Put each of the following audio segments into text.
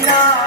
나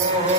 Oh,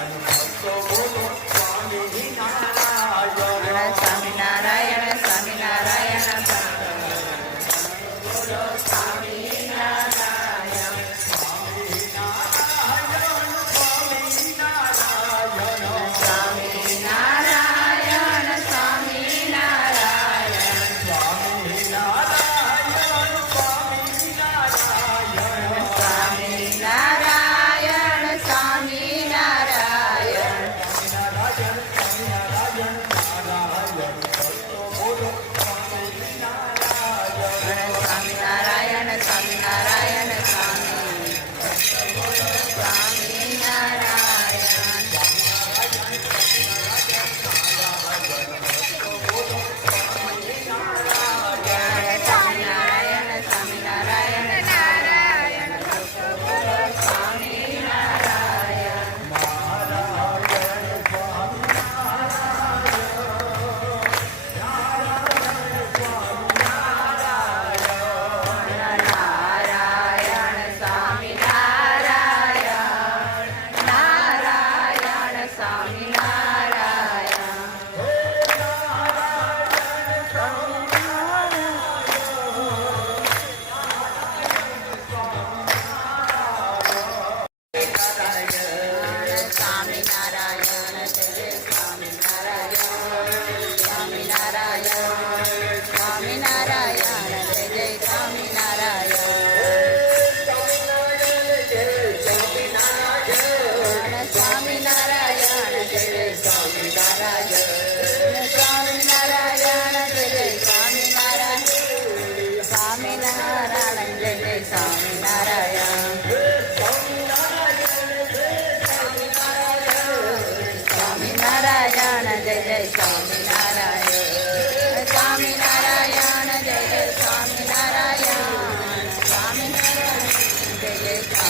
So, ஜெய சுவாமி நாராயண சுவாமி நாராயண ஜெய சுவாமி நாராயண சுவாமி நாராயண ஜெய சுவாமி